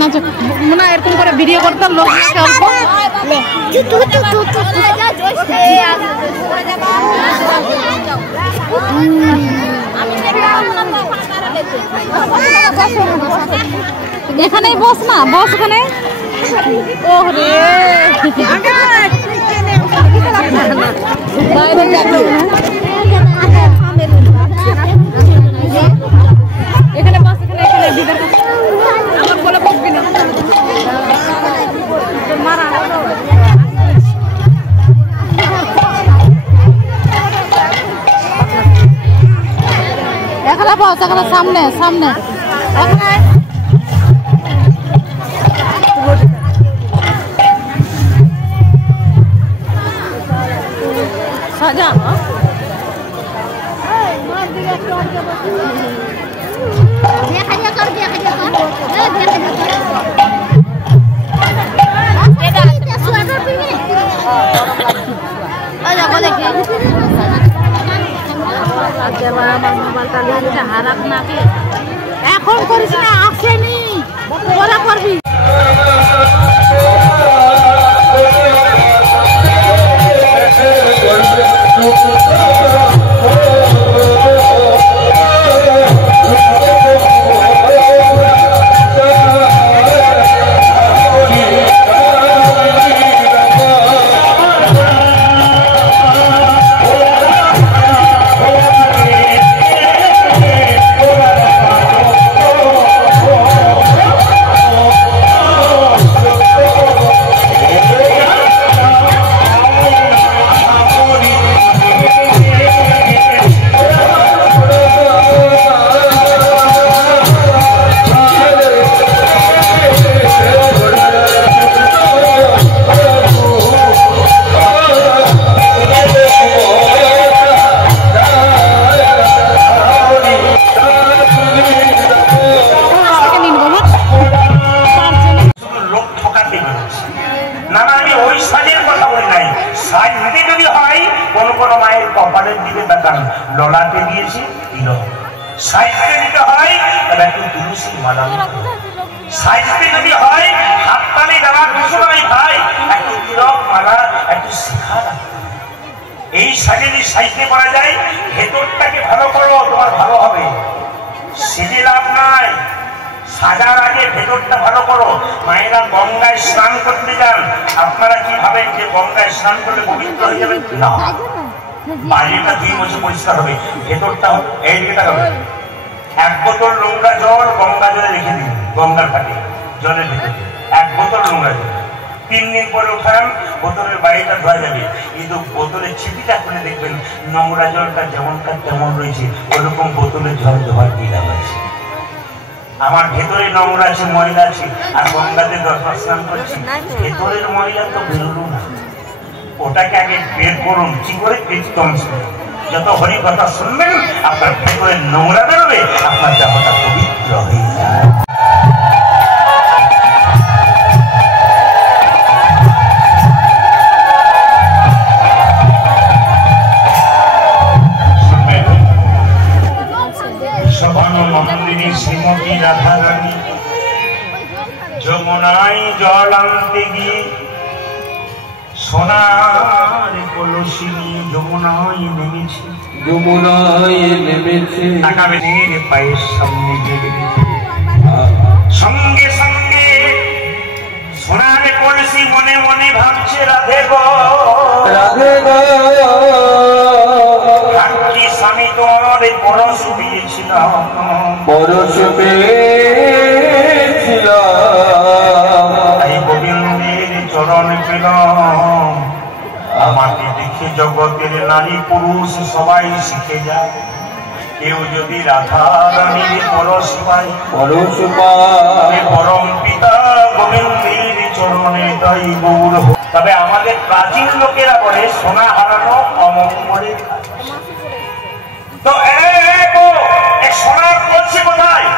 নাচো না এরকম করে ভিডিও করতাম লোক অল্প এখানেই বস না বস এখানে ওরে এখানে বস এখানে ভিতরে আমার বলে বসবি না মারা এখানে বস এখানে সামনে সামনে সাজা এখন করিস না আসেনি ওরা করবি ললাটে দিয়েছি দিল সাইজে দিতে হয় তাহলে একটু তুলসী মালা সাইজে যদি হয় হাত তালি দেওয়া কিছু নয় ভাই একটু তিলক মালা একটু শিখা এই সাজে যদি সাইজে করা যায় ভেতরটাকে ভালো করো তোমার ভালো হবে সেজে লাভ নাই সাজার আগে ভেতরটা ভালো করো মায়েরা গঙ্গায় স্নান করতে যান আপনারা কি ভাবেন যে গঙ্গায় স্নান করলে পবিত্র হয়ে যাবেন না বাইরেটা 2 বছর পরিষ্কার হবে ভেতরটা এই দিকে হবে এক বোতল নোংরা জল গঙ্গা জলে রেখে দিন গঙ্গার ঘাটে জলের ভেতরে এক বোতল নোংরা জল 3 দিন পরে উঠান বোতলের বাইরেটা ধোয়া যাবে কিন্তু বোতলের ছিপিটা খুলে দেখবেন নোংরা জলটা যেমনকার তেমন রয়েছে ওরকম বোতলের জল ধোয়ার বিধান আছে আমার ভেতরে নোংরা আছে ময়লা আছে আর গঙ্গাতে স্নান করছি ভেতরের ময়লা তো বেরোলো না ওটাকে আগে বের করুন কি করে কীর্তন যত হরি কথা শুনবেন আপনার ভেতরে নোংরা বেরোবে আপনার দেহটা পবিত্র হয়ে যায় সভানন্দিনী শ্রীমতী রাধারানী যমুনায় জল আনতে গিয়ে সোনার কলসি নিয়ে যমুনায় নেমেছে তাকাবেন পায়ের সামনে সঙ্গে সঙ্গে সোনার কলসি মনে মনে ভাবছে রাধে গো কি স্বামী তোমার পরশ পেয়েছিলাম গোবিন্দের চরণ পেলাম আমাকে দেখে জগতের নারী পুরুষ সবাই শিখে যায় কেউ যদি রাধা রানীর পরশ পায় পরম পিতা গোবিন্দের চরণে তাই গৌর। তবে আমাদের প্রাচীন লোকেরা বলে সোনা হারানো অমঙ্গলের তো সোনার কলসি কোথায়?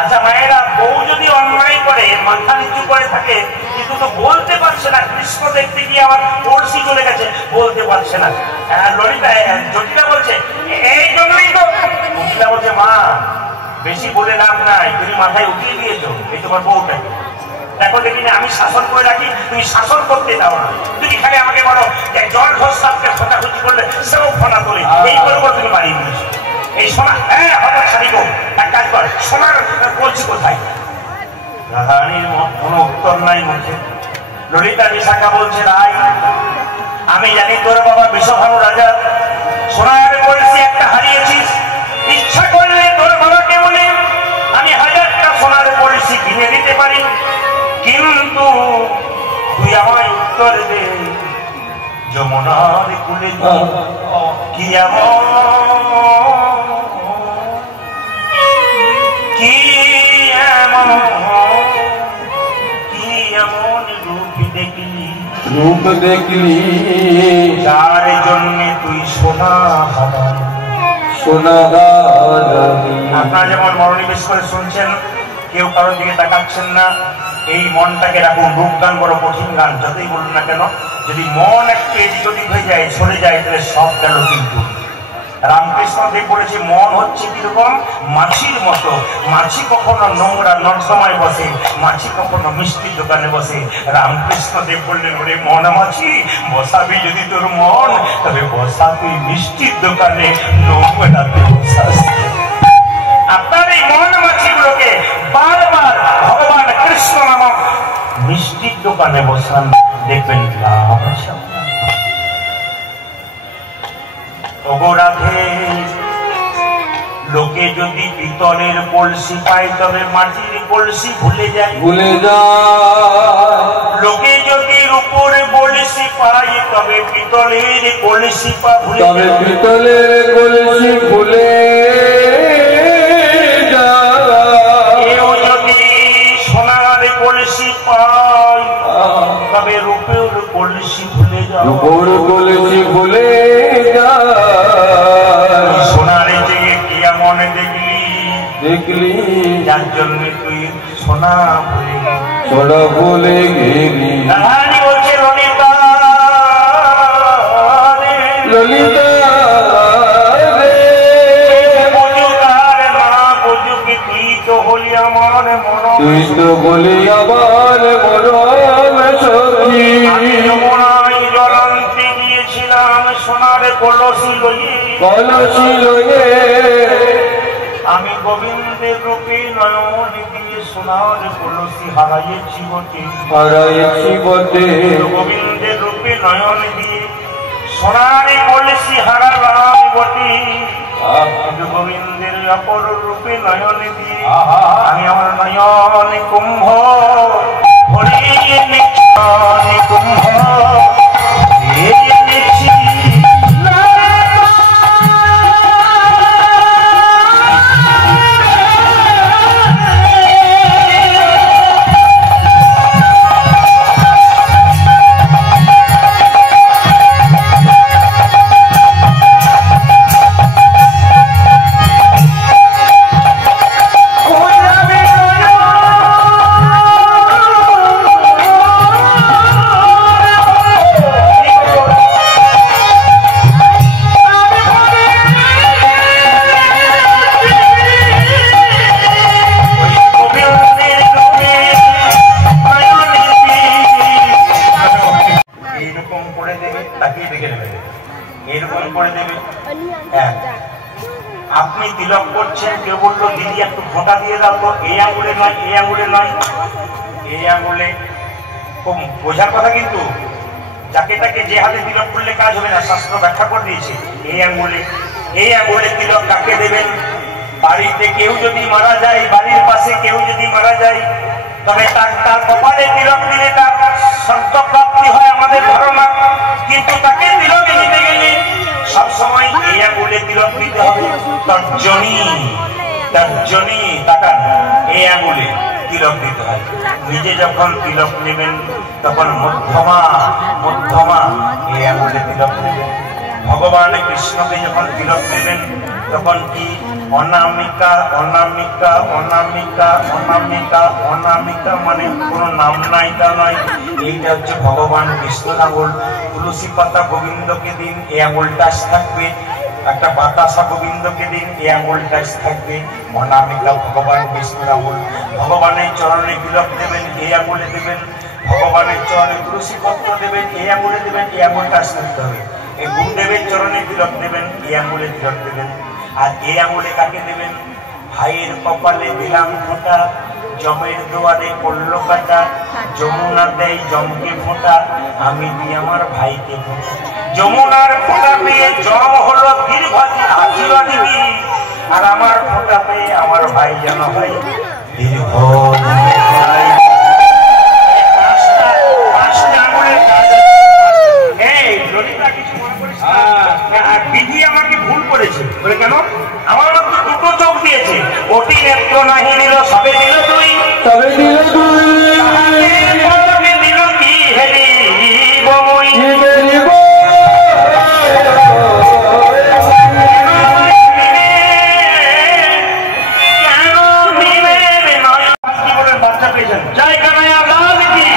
আচ্ছা মায়েরা বউ যদি অন্যায় করে মাথা নিচু করে থাকে কিন্তু তো বলতে পারছে না কৃষ্ণ দেখতে গিয়ে আমার কলসি চলে গেছে বলতে পারছে না ললিতা জটিলা বলছে এই জন্যই তো জটিলা বলছে মা বেশি বলে লাভ নাই, তুমি মাথায় উঠিয়ে দিয়েছো এই তোমার বউটাকে। দেখো দেখিনি আমি শাসন করে রাখি, তুমি শাসন করতে দাও না। তুমি খালি আমাকে বলো যে জল ঢোস সাপকে খোঁচাখুচি করলে সেও ফোনা তোলে, এই করে করে তুমি বাড়িয়ে দিয়েছো। এই সোনা, হ্যাঁ হঠাৎ ছাড়ি গো, এক কাজ কর, সোনার বলছি কোথায়? রাধারানীর কোনো উত্তর নাই মুখে। ললিতা বিশাখা বলছে, রাই আমি জানি তোর বাবা বিশ্বভানু রাজা, সোনার কলসি একটা হারিয়েছিস, ইচ্ছা করলে তোর বাবাকে বলি আমি 1000টা সোনার কলসি কিনে দিতে পারি, কিন্তু তুই আমায় উত্তর দে যমুনার কুলে কি এমন রূপ দেখলি যার জন্য তুই সোনা সোনা। আপনারা যেমন মনোনিবেশ করে শুনছেন, কেউ কারোর দিকে তাকাচ্ছেন না, এই মনটাকে রাখুন। রূপ গান বড় কঠিন গান, যতই বলুন না কেন, যদি মন একটু এদিক ওদিক হয়ে যায়, সরে যায়, তাহলে সব গেল। কিন্তু রামকৃষ্ণ দেব বলেছে মন হচ্ছে কিরকম, মাছির মতো। মাছি কখনো নোংরা নর্দমায় বসে, মাছি কখনো মিষ্টির দোকানে বসে। রামকৃষ্ণ দেব বললেন, ওরে মন মাছি, বসাবি যদি তোর মন, তবে বসা তুই মিষ্টির দোকানে, নোংরাতে বসাস। আপনার এই মন মাছিগুলোকে বারবার ভগবান কৃষ্ণ নামক মিষ্টির দোকানে বসান, দেখবেন লাভ আছে। রাধে লোকে যদি পিতলের কলসি পায়, তবে মাটির কলসি ভুলে যায়। লোকে যদি রূপোর কলসি পায়, তবে পিতলের কলসি ভুলে কেউ যদি সোনার কলসি পায়, তবে রূপের কলসি ভুলে সোনারে যে কি এমন দেখলি যার জন্য তুই সোনা ভুলে গেলি। রাধারানী বলছে, ললিতা তুই তো বলি আমার মরম সখী। যমুনায় জলান্তে গিয়েছিলাম সোনার কলসি লইয়ে, আমি গোবিন্দের রূপে নয়ন দিয়ে সোনার কলসি হারাইছি বটে। গোবিন্দের রূপে নয়ন দিয়ে সোনার কলসি হারালাম বটে, গোবিন্দের অপর রূপে নয়ন দিয়ে আমি আমার নয়ন কুম্ভ ভরিয়ে নিচ্ছি, কুম্ভ ভরিয়ে নিচ্ছি। আপনি তিলক করছেন, কেউ বললো দিদি একটু ফোঁটা দিয়ে দাও তো, এই আঙুলে নয়, এই আঙুলে নয়, এই আঙুলে। খুব বোঝার কথা, কিন্তু যাকে তাকে যে হাতে তিলক করলে কাজ হবে না, শাস্ত্র ব্যাখ্যা করে দিয়েছে। এই আঙুলে তিলক কাকে দেবেন? বাড়িতে কেউ যদি মারা যায়, বাড়ির পাশে কেউ যদি মারা যায়, তবে তার কপালে তিলক দিলে তার সন্তপ্রাপ্তি হয় আমাদের ধারণা। কিন্তু তাকে তিলক দিতে গেলে সবসময় এই আঙুলে তিলক দিতে হবে। তর্জনী তাকান, এই আঙুলে তিলক দিতে হয়। নিজে যখন তিলক নেবেন তখন মধ্যমা এই আঙুলে তিলক নেবেন। ভগবান কৃষ্ণকে যখন তিলক নেবেন তখন কি অনামিকা মানে কোনো নাম নাই তা নয়। এইটা হচ্ছে ভগবান কৃষ্ণের আঙুল। তুলসী পাতা গোবিন্দকে দিন, এই আঙুলটা থাকবে। একটা বাতাসা গোবিন্দকে দিন, এই আঙুলটা থাকবে অনামিকা ভগবান বিষ্ণুর আঙুল। ভগবানের চরণে তিলক দেবেন, এই আঙুলে দেবেন। ভগবানের চরণে তুলসী পত্র দেবেন, এই আঙুলে দেবেন। এই আঙুলটা শুনতে হবে। এই গুরুদেবের চরণে তিলক দেবেন, এই আঙুলে তিলক দেবেন। আর এই আঙুলে কাকে দেবেন? ভাইয়ের কপালে দিলাম ফোঁটা, জমের দুয়ারে পড়লো কাটা, যমুনা দেয় জমকে ফোঁটা, আমি দিই আমার ভাইকে ফোঁটা। যমুনার ফোঁটা পেয়ে জম হলো দীর্ঘদিন হাজিরা দিবি, আর আমার ফোঁটা পেয়ে আমার ভাই যেন ভাই দীর্ঘ। বিধি আমাকে ভুল করেছে বলে, কেন? আমার মাত্র দুটো চোখ দিয়েছে, ওটি নেত্র নাহি দিল, সবে দিল তুই, তবে দিল তুই দিল কি হেরি বমই বাচ্চা পেয়েছেন। জয় কানাইয়া লাল কি।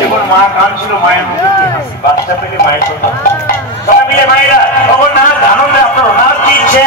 যখন মা কাঁদছিল, মায়ের মুখে কি হাসি, বাচ্চা পেলে মায়ের চোখ। সবাই মিলে মায়েরা তখন নাচ আনন্দে আপনার নাচ দিচ্ছে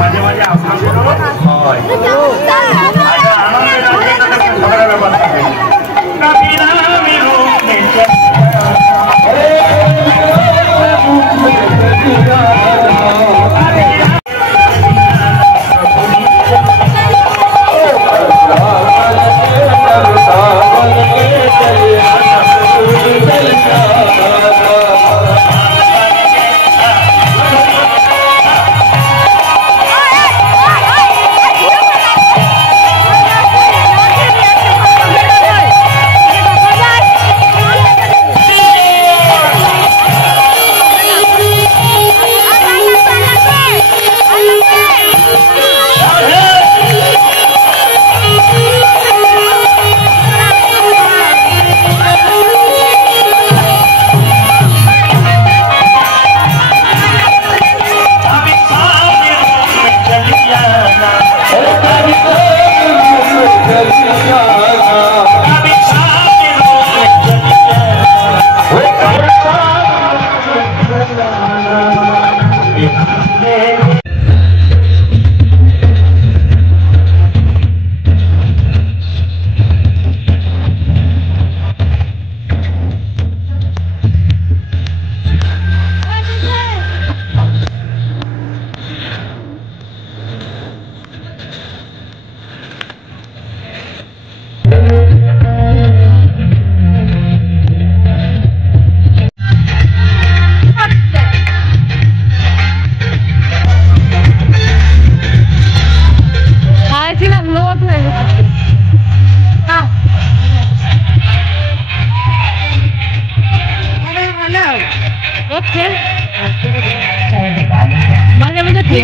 মাঝে মাঝে আপনার হয়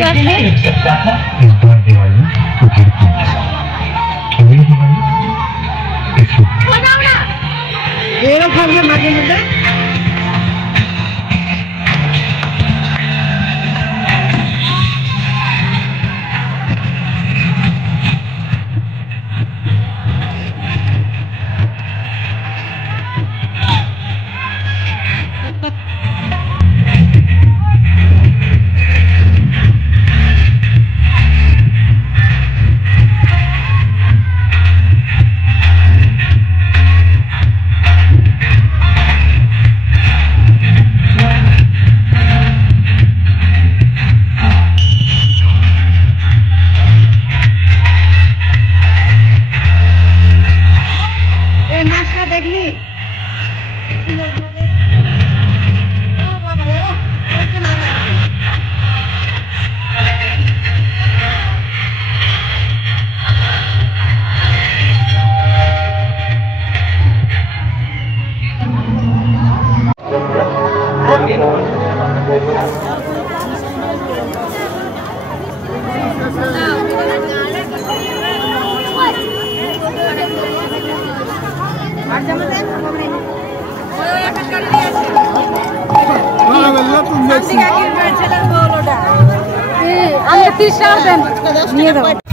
इस बार दिवाली कुटीर की अगली दिवाली इसको আমি 30 টাকা দেন নিয়ে দাও।